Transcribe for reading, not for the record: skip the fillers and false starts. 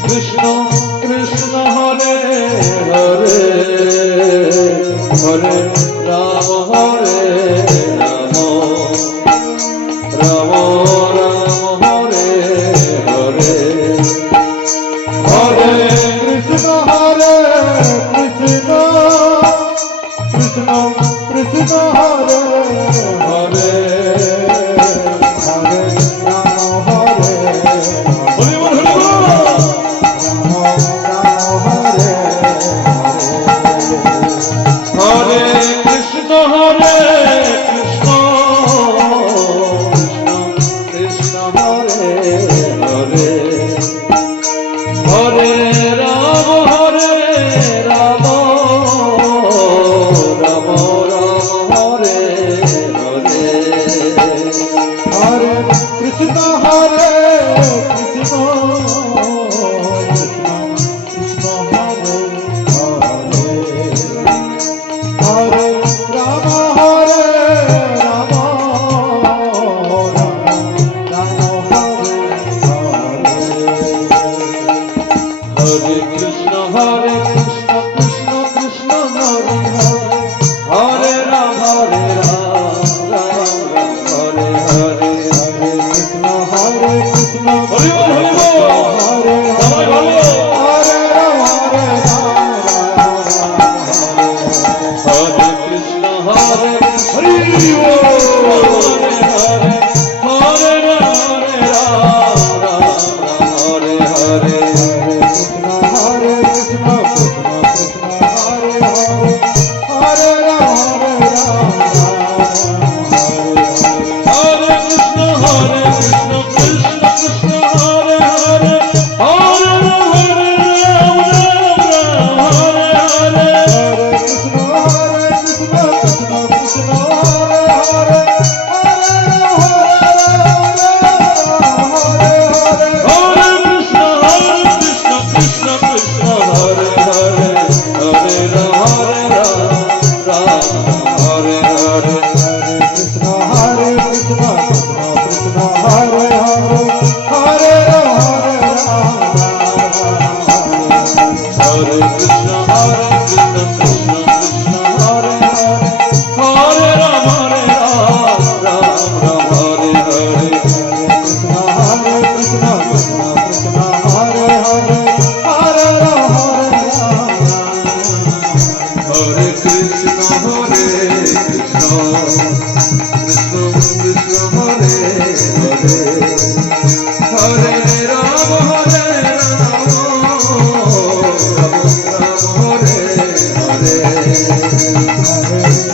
Krishna Krishna Hare Hare Hare Ram Hare Ram Ram Ram Hare Hare Hare Krishna Hare Krishna Krishna Krishna Hare Hare Hare Ram Hare Hare Hare Hare Krishna Hare Krishna Krishna Hare Hare Hare Ram Hare Ram Ram Ram Hare Hare Hare Krishna Hare Krishna Krishna Hare Hare Hare Ram Hare Ram Ram Hare Hare Krishna Krishna Krishna Hare Hare Ram Ram Ram Hare Hare Hare Krishna Krishna Hare Hare Hare Hare Ram Hare Krishna Hare Hari Hare Hare Hare Ram Hare Hare Hare Krishna Krishna Krishna Hare Hare Hare Ram Hare Krishna Krishna Krishna Hare Hare Hare Ram Hare